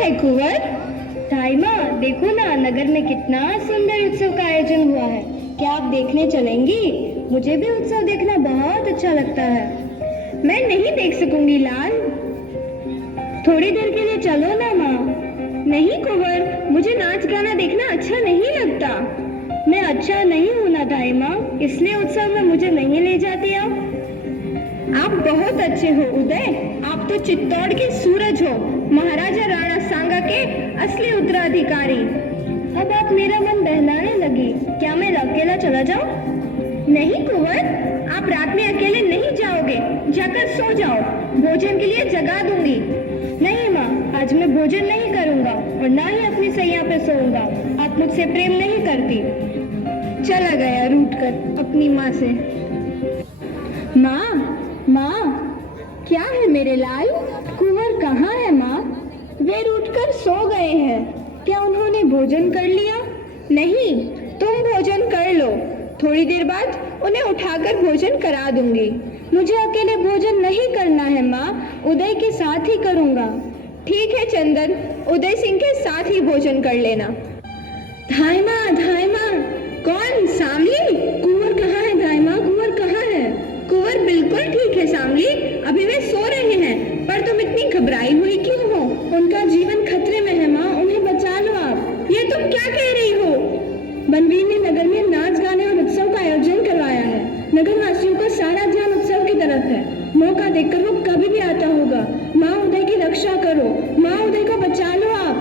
है कुंवर? ताई माँ देखो ना, नगर में कितना सुंदर उत्सव का आयोजन हुआ है। क्या आप देखने चलेंगी? मुझे भी उत्सव देखना बहुत अच्छा लगता है। मैं नहीं देख सकूंगी लाल। थोड़ी देर के लिए चलो ना माँ। नहीं कुंवर, मुझे नाच गाना देखना अच्छा नहीं लगता। मैं अच्छा नहीं हूँ ना ताई माँ, इसलिए उत्सव में मुझे नहीं ले जाती आप बहुत अच्छे हो उदय, आप तो चित्तौड़ के सूरज हो, महाराजा राणा सांगा के असली उत्तराधिकारी। अब आप मेरा मन बहलाने लगी। क्या मैं अकेला चला जाऊं? नहीं कुंवर, आप रात में अकेले नहीं जाओगे। जाकर सो जाओ, भोजन के लिए जगा दूंगी। नहीं माँ, आज मैं भोजन नहीं करूंगा और ना ही अपनी सैया पे सोऊंगा। आप मुझसे प्रेम नहीं करती। चला गया रूठ कर अपनी माँ से। माँ, माँ, क्या है मेरे लाल? कुंवर कहाँ है माँ? वे रूठकर सो गए हैं। क्या उन्होंने भोजन कर लिया? नहीं, तुम भोजन कर लो। थोड़ी देर बाद उन्हें उठाकर भोजन करा दूंगी। मुझे अकेले भोजन नहीं करना है माँ, उदय के साथ ही करूँगा। ठीक है चंदन, उदय सिंह के साथ ही भोजन कर लेना। धाई माँ, धाई माँ। कौन? सामली? कुंवर कहाँ है धाई माँ? कुंवर कहाँ है? कुंवर बिल्कुल ठीक है सामली, अभी वे सो रहे हैं। पर तुम इतनी घबराई हुई क्यों हो? उनका जीवन खतरे में है माँ, उन्हें बचा लो आप। ये तुम क्या कह रही हो? बनवीर ने नगर में नाच गाने और उत्सव का आयोजन करवाया है। नगर वासियों का सारा ध्यान उत्सव की तरफ है। मौका देखकर वो कभी भी आता होगा। माँ उदय की रक्षा करो, माँ उदय को बचा लो आप।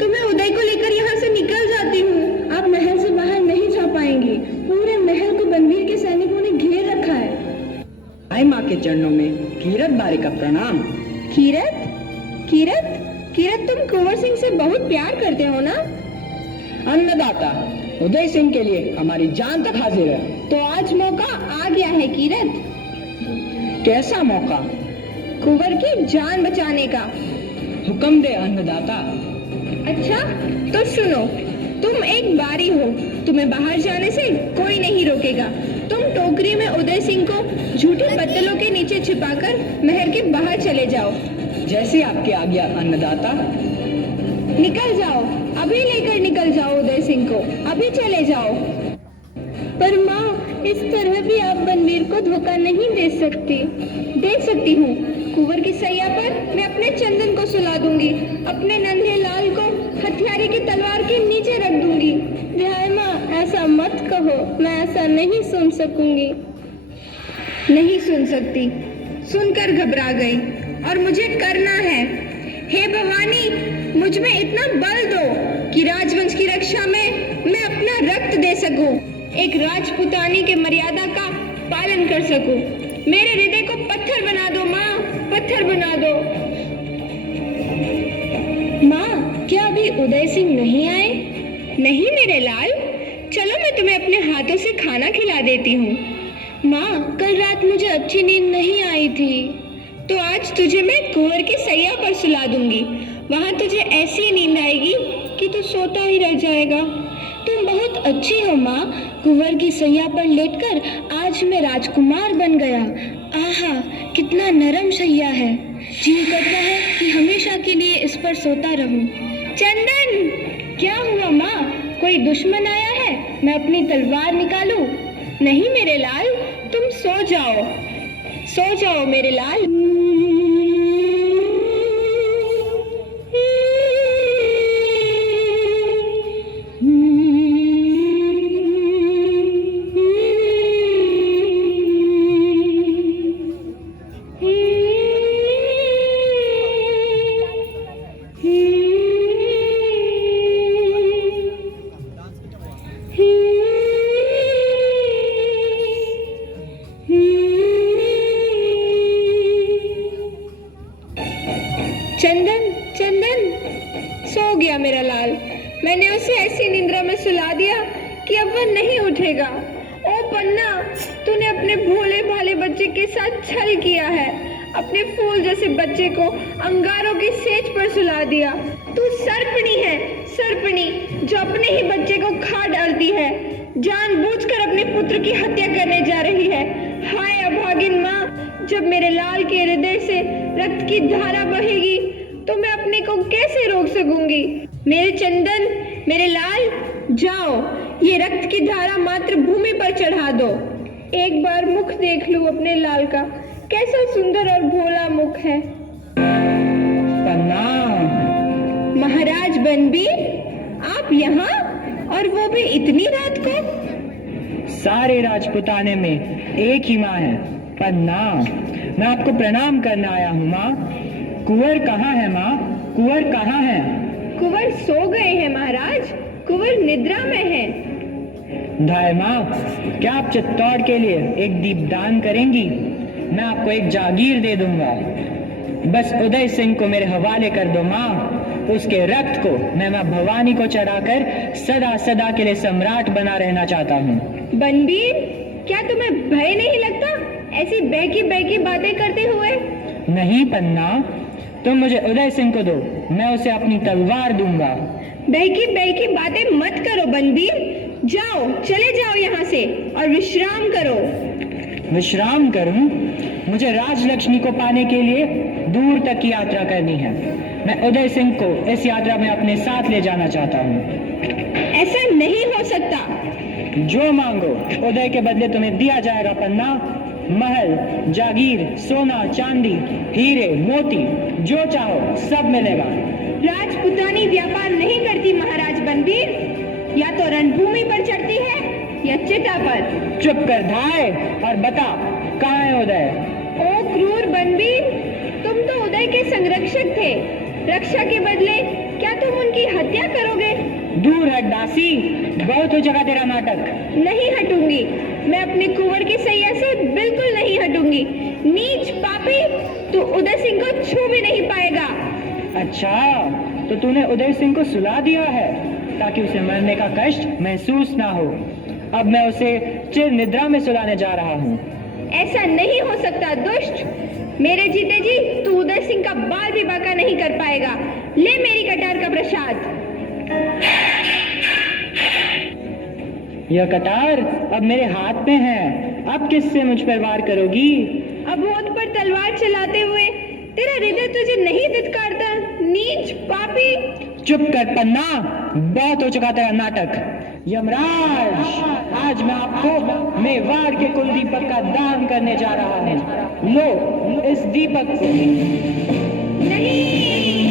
तो मैं उदय को लेकर यहाँ से निकल जाती हूँ। आप महल से बाहर नहीं जा पाएंगी। पूरे महल को बनवीर के सैनिकों ने घेर रखा है। आई माँ के चरणों में कीरत बारी का प्रणाम। कीरत? कीरत? कीरत, तुम कुंवर सिंह से बहुत प्यार करते हो ना? अन्नदाता, उदय सिंह के लिए हमारी जान तक हाजिर है। तो आज मौका आ गया है कीरत। कैसा मौका? कुंवर की जान बचाने का। हुक्म दे अन्नदाता। अच्छा तो सुनो, तुम एक बारी हो, तुम्हें बाहर जाने से कोई नहीं रोकेगा। तुम टोकरी में उदय सिंह को झूठे पत्तलों के नीचे छिपाकर महल के बाहर चले जाओ। जैसी आपकी आज्ञा अन्नदाता। निकल जाओ, अभी लेकर निकल जाओ उदय सिंह को, अभी चले जाओ। पर माँ, इस तरह भी आप बनवीर को धोखा नहीं दे सकती। दे सकती हूँ। कुंवर की सैया पर मैं अपने चंदन को सुला दूंगी, अपने नन्हे लाल को हथियारे की तलवार के नीचे रख दूंगी। विहाय माँ, ऐसा मत कहो, मैं ऐसा नहीं सुन सकूंगी। नहीं सुन सकती, सुनकर घबरा गई। और मुझे करना है। हे भवानी, मुझ में इतना बल दो कि राजवंश की रक्षा में मैं अपना रक्त दे सकूं, एक राजपुतानी के मर्यादा का पालन कर सकूं। मेरे हृदय को पत्थर बना दो माँ, पत्थर बना दो। माँ, क्या अभी उदय सिंह नहीं आए? नहीं मेरे लाल, चलो मैं तुम्हें अपने हाथों से खाना खिला देती हूँ। माँ, कल रात मुझे अच्छी नींद नहीं आई थी, तो आज तुझे मैं कुंवर की सैया पर सुला दूंगी। वहाँ तुझे ऐसी नींद आएगी कि तू सोता ही रह जाएगा। तुम बहुत अच्छी हो माँ, कुंवर की सैया पर लेटकर आज मैं राजकुमार बन गया। आहा, कितना नरम सैया है। जी करता है कि हमेशा के लिए इस पर सोता रहूं। चंदन, क्या हुआ माँ? कोई दुश्मन आया है? मैं अपनी तलवार निकालूं? नहीं मेरे लाल, तुम सो जाओ, सो जाओ मेरे लाल। चंदन, चंदन, सो गया मेरा लाल। मैंने उसे ऐसी निंद्रा में सुला दिया कि अब वह नहीं उठेगा। ओ पन्ना, तूने अपने भोले भाले बच्चे के साथ छल किया है। अपने फूल जैसे बच्चे को अंगारों की सेज पर सुला दिया। तू सर्पणी है, सर्पणी, जो अपने ही बच्चे को खा डालती है। जानबूझकर अपने पुत्र की हत्या करने जा रही है। हाय अभागिन माँ, जब मेरे लाल के हृदय से रक्त की धारा बहेगी तो मैं अपने को कैसे रोक रोक सकूंगी। मेरे चंदन, मेरे लाल, जाओ, ये रक्त की धारा मात्र भूमि पर चढ़ा दो। एक बार मुख देख लूं अपने लाल का, कैसा सुंदर और भोला मुख है। प्रणाम। महाराज बनबीर, आप यहाँ, और वो भी इतनी रात को? सारे राजपुताने में एक ही माँ है। प्रणाम। मैं आपको प्रणाम करने आया हूँ माँ। कुंवर कहाँ है माँ? कुंवर कहाँ है? कुंवर सो गए हैं महाराज, कुंवर निद्रा में है। धाय माँ, क्या आप चित्तौड़ के लिए एक दीपदान करेंगी? मैं आपको एक जागीर दे दूंगा। बस उदय सिंह को मेरे हवाले कर दो माँ। उसके रक्त को मैं माँ भवानी को चढ़ाकर सदा सदा के लिए सम्राट बना रहना चाहता हूँ। बनबीर, क्या तुम्हें भय नहीं लगता ऐसी बहकी बातें करते हुए? नहीं पन्ना, तुम मुझे उदय सिंह को दो, मैं उसे अपनी तलवार दूंगा। बहकी बातें मत करो बनबीर, जाओ, चले जाओ यहाँ से और विश्राम करो। विश्राम करूं? मुझे राजलक्ष्मी को पाने के लिए दूर तक की यात्रा करनी है। मैं उदय सिंह को इस यात्रा में अपने साथ ले जाना चाहता हूँ। ऐसा नहीं हो सकता। जो मांगो उदय के बदले तुम्हें दिया जाएगा पन्ना। महल, जागीर, सोना, चांदी, हीरे, मोती, जो चाहो सब मिलेगा। राजपुतानी व्यापार नहीं करती महाराज बनबीर, या तो रणभूमि पर चढ़ती है या चिता पर। चुप कर धाय और बता, कहाँ है उदय? ओ क्रूर बनबीर, तुम तो उदय के संरक्षक थे। रक्षा के बदले क्या तुम उनकी हत्या करोगे? दूर हट दासी, बहुत हो चुका तेरा नाटक। नहीं हटूंगी, मैं अपने कुंवर की सैया से बिल्कुल नहीं हटूंगी। नीच पापी, तू उदय सिंह को छू भी नहीं पाएगा। अच्छा, तो तूने उदय सिंह को सुला दिया है ताकि उसे मरने का कष्ट महसूस ना हो। अब मैं उसे चिर निद्रा में सुलाने जा रहा हूँ। ऐसा नहीं हो सकता दुष्ट। मेरे जीते जी तू उदय सिंह का बाल भी बांका नहीं कर पाएगा। ले मेरी कटार का प्रसाद। यह कटार अब मेरे हाथ में है, अब किससे मुझ पर वार करोगी? अब होठ पर तलवार चलाते हुए तेरा हृदय तुझे नहीं धिक्कारता, नीच पापी। चुप कर पन्ना, बहुत हो चुका तेरा नाटक। यमराज, आज मैं आपको मेवाड़ के कुल दीपक का दान करने जा रहा हूँ। लो इस दीपक को। नहीं।